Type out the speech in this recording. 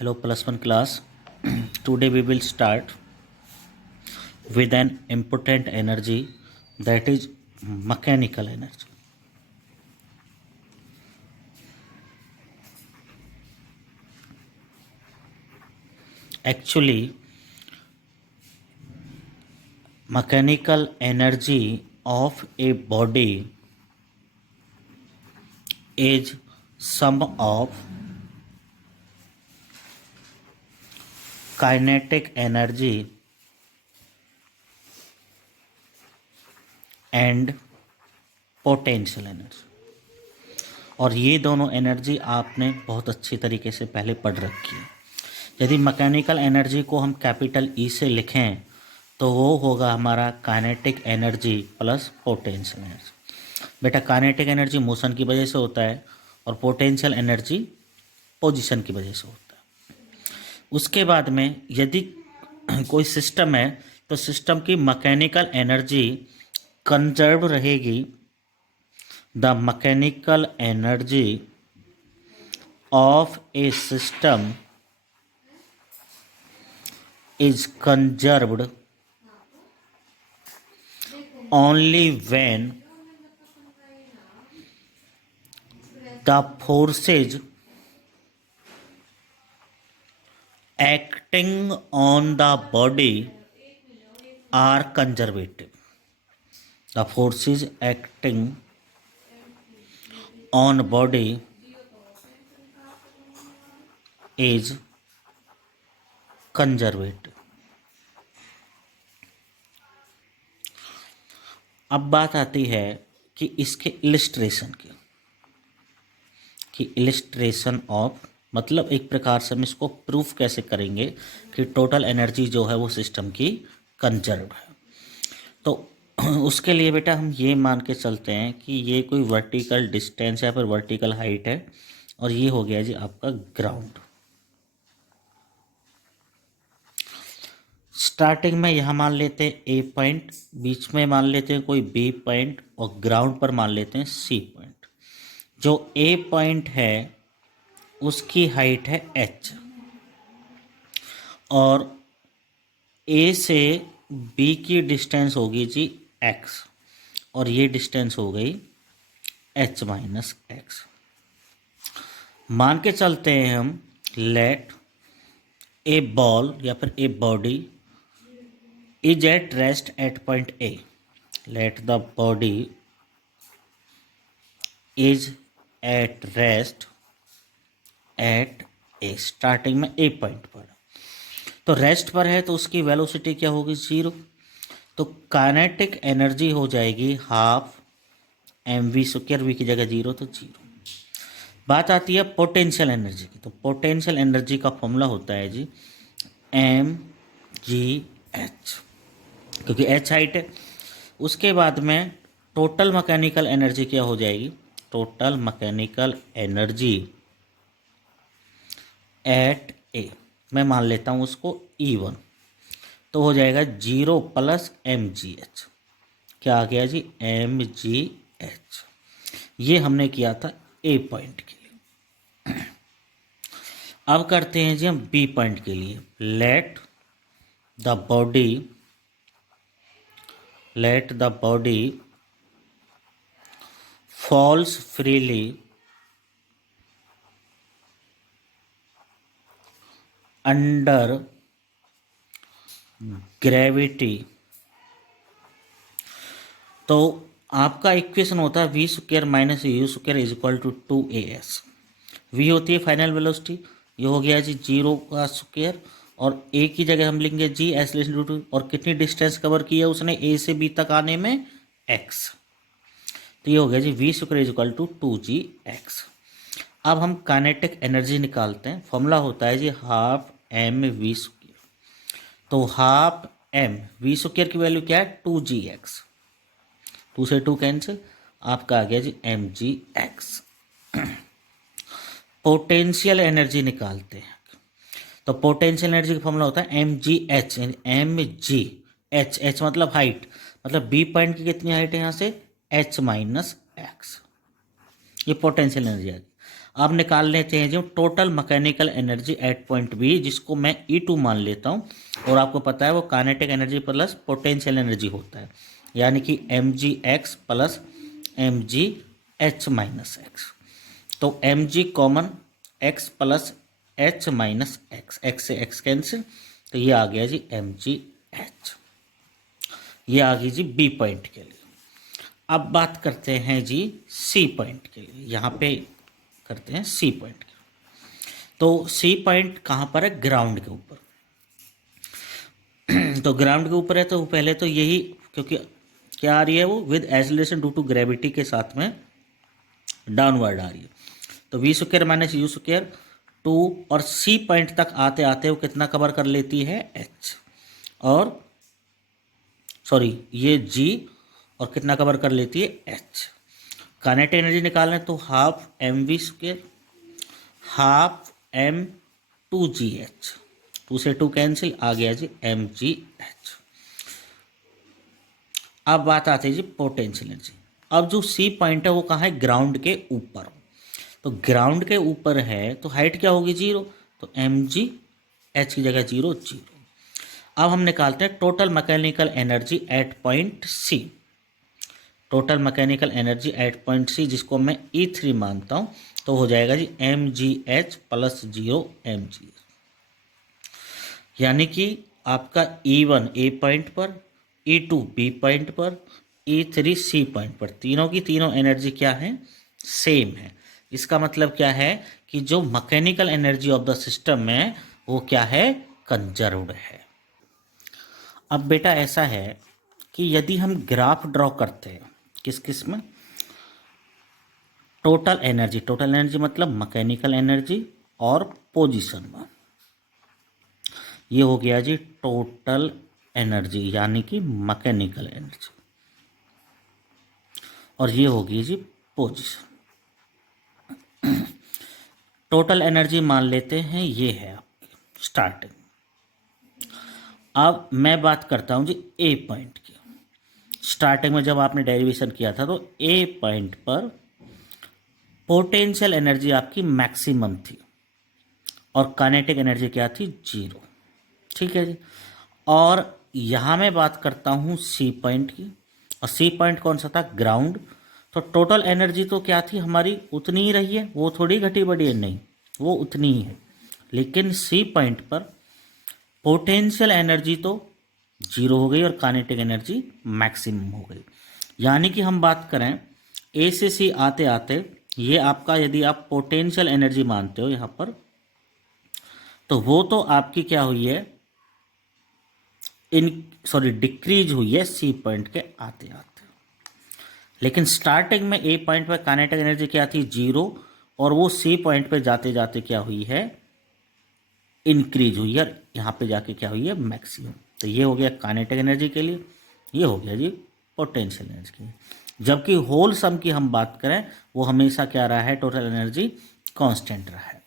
Hello, plus one class. Today we will start with an important energy, that is mechanical energy. Actually, mechanical energy of a body is sum of kinetic energy and potential energy. और ये दोनों energy आपने बहुत अच्छी तरीके से पहले पढ़ रखी है। यदि मैकेनिकल एनर्जी को हम कैपिटल ई से लिखें तो वो होगा हमारा kinetic energy plus potential energy. बेटा काइनेटिक एनर्जी मोशन की वजह से होता है और पोटेंशियल एनर्जी पोजीशन की वजह से होता है। उसके बाद में यदि कोई सिस्टम है तो सिस्टम की मैकेनिकल एनर्जी कंजर्व रहेगी। The mechanical energy of A system is conserved only when the forces acting on the body are conservative. The forces acting on body is conservative. अब बात आती है कि इसके इलिस्ट्रेशन की, इलिस्ट्रेशन ऑफ मतलब एक प्रकार से हम इसको प्रूफ कैसे करेंगे कि टोटल एनर्जी जो है वो सिस्टम की कंजर्व है। तो उसके लिए बेटा हम ये मान के चलते हैं कि ये कोई वर्टिकल डिस्टेंस या फिर वर्टिकल हाइट है और ये हो गया जी आपका ग्राउंड। स्टार्टिंग में यहाँ मान लेते हैं ए पॉइंट, बीच में मान लेते हैं कोई बी पॉइंट और ग्राउंड पर मान लेते हैं सी पॉइंट। जो ए पॉइंट है उसकी हाइट है एच और ए से बी की डिस्टेंस होगी जी एक्स और ये डिस्टेंस हो गई एच माइनस एक्स। मान के चलते हैं हम लेट ए बॉल या फिर a body is at rest at point A. Let the body is at rest at A. Starting में A पॉइंट पर, तो रेस्ट पर है तो उसकी वेलोसिटी क्या होगी? 0। तो काइनेटिक एनर्जी हो जाएगी half M V square, V की जगह 0 तो 0। बात आती है पोटेंशियल एनर्जी की, तो पोटेंशियल एनर्जी का फॉर्मूला होता है जी एम जी एच, क्योंकि एच हाइट है। उसके बाद में टोटल मैकेनिकल एनर्जी क्या हो जाएगी? टोटल मैकेनिकल एनर्जी एट ए मैं मान लेता हूँ उसको E1, तो हो जाएगा 0 प्लस एम जी एच। क्या आ गया जी? M G H. ये हमने किया था ए पॉइंट के लिए। अब करते हैं जी हम बी पॉइंट के लिए। Let the body falls freely under gravity। तो आपका इक्वेशन होता है V square minus U square is equal to 2as। V होती है फाइनल वेलोसिटी, ये हो गया जी 0 का स्क्वायर और ए की जगह हम लेंगे जी एस लेस टू 2। और कितनी डिस्टेंस कवर की है उसने ए से बी तक आने में? एक्स। तो ये हो गया जी v square is equal to 2gx। अब हम काइनेटिक एनर्जी निकालते हैं। फॉर्मूला होता है जी हाफ एम वी स्क्वायर। तो हाफ एम वी स्क्वायर की वैल्यू क्या है? 2gx। 2 से 2 कैंसिल, आपका आ गया जी M G X. Potential energy निकालते हैं, तो पोटेंशियल एनर्जी का फॉर्मूला होता है M G H. M G H, H मतलब हाइट, मतलब बी पॉइंट की कितनी हाइट है यहाँ से? H minus X. ये पोटेंशियल एनर्जी आ गई। अब निकाल लेते हैं जो total mechanical energy at point B, जिसको मैं E2 मान लेता हूँ, और आपको पता है वो kinetic energy plus potential energy होता है, यानी कि mgx plus mgh minus x. तो mg common x plus h minus x से x कैंसिल, तो ये आ गया जी mgh। ये आ गई जी बी पॉइंट के लिए। अब बात करते हैं जी सी पॉइंट के लिए, यहाँ पे करते हैं सी पॉइंट के। तो सी पॉइंट कहाँ पर है? ग्राउंड के ऊपर। तो ग्राउंड के ऊपर है तो पहले तो यही, क्योंकि क्या आ रही है वो with acceleration due to gravity के साथ में डाउनवर्ड आ रही है, तो V square minus U square 2, और सी पॉइंट तक आते आते वो कितना कवर कर लेती है? एच, और सॉरी ये जी, और कितना कवर कर लेती है? एच। काइनेटिक एनर्जी निकालना है तो half M V square half M 2gh, 2 से 2 कैंसिल, आ गया जी mgh। अब बात आती है जी पोटेंशियल एनर्जी। अब जो सी पॉइंट है वो कहाँ है? ग्राउंड के ऊपर। तो ग्राउंड के ऊपर है तो हाइट क्या होगी? 0, तो mgh की जगह 0 0। अब हम निकालते हैं total mechanical energy at point C. Total mechanical energy at point C, जिसको मैं E3 मानता हूँ, तो हो जाएगा जी mgh प्लस 0 mgh, यानी कि आपका E1 ए पॉइंट पर, E2 बी पॉइंट पर, E3 सी पॉइंट पर, तीनों की तीनों एनर्जी क्या है? सेम है। इसका मतलब क्या है कि जो mechanical energy of the system है वो क्या है? कंजर्व्ड है। अब बेटा ऐसा है कि यदि हम ग्राफ ड्रॉ करते हैं किस किस में? टोटल एनर्जी मतलब मैकेनिकल एनर्जी और पोजीशन में। ये हो गया जी टोटल एनर्जी यानी कि मैकेनिकल एनर्जी, और ये होगी जी पोजीशन। टोटल एनर्जी मान लेते हैं ये है आपकी स्टार्टिंग। अब मैं बात करता हूँ जी ए पॉइंट की। स्टार्टिंग में जब आपने डेरिवेशन किया था तो ए पॉइंट पर पोटेंशियल एनर्जी आपकी मैक्सिमम थी और काइनेटिक एनर्जी क्या थी? 0। ठीक है जी। और यहाँ मैं बात करता हूँ सी पॉइंट की, और सी पॉइंट कौन सा था? ग्राउंड। तो टोटल एनर्जी तो क्या थी हमारी? उतनी ही रही है, वो थोड़ी घटी बढ़ी है, नहीं, वो उतनी ही है। लेकिन सी पॉइंट पर पोटेंशियल एनर्जी तो 0 हो गई और काइनेटिक एनर्जी मैक्सिमम हो गई। यानी कि हम बात करें ए से सी आते आते, ये आपका यदि आप पोटेंशियल एनर्जी मानते हो यहाँ पर, तो वो तो आपकी क्या हुई है? डिक्रीज हुई है सी पॉइंट के आते आते। लेकिन स्टार्टिंग में ए पॉइंट पर काइनेटिक एनर्जी क्या थी? 0, और वो सी पॉइंट पे जाते जाते क्या हुई है? इंक्रीज हुई है, और यहाँ पे जाके क्या हुई है? मैक्सिमम। तो ये हो गया काइनेटिक एनर्जी के लिए, ये हो गया जी पोटेंशियल एनर्जी के लिए। जबकि होल सम की हम बात करें वो हमेशा क्या रहा है? टोटल एनर्जी कांस्टेंट रहा है।